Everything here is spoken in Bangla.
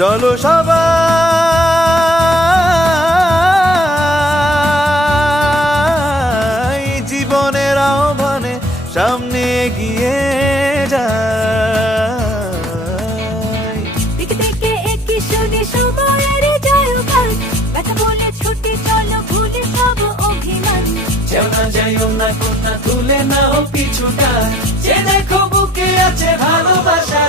চলো সবাই জীবনের আহ্বানে সামনে এগিয়ে যায়। দিকে দিকে একই শুনে সময়ের জয়গান, ব্যথা বলে ছুটে চলো ভুলে সব অভিমান। যেও না যাইও না কন্যা, তুলে নাও পিছুটা, যে দেখো বুকে আছে ভালোবাসা।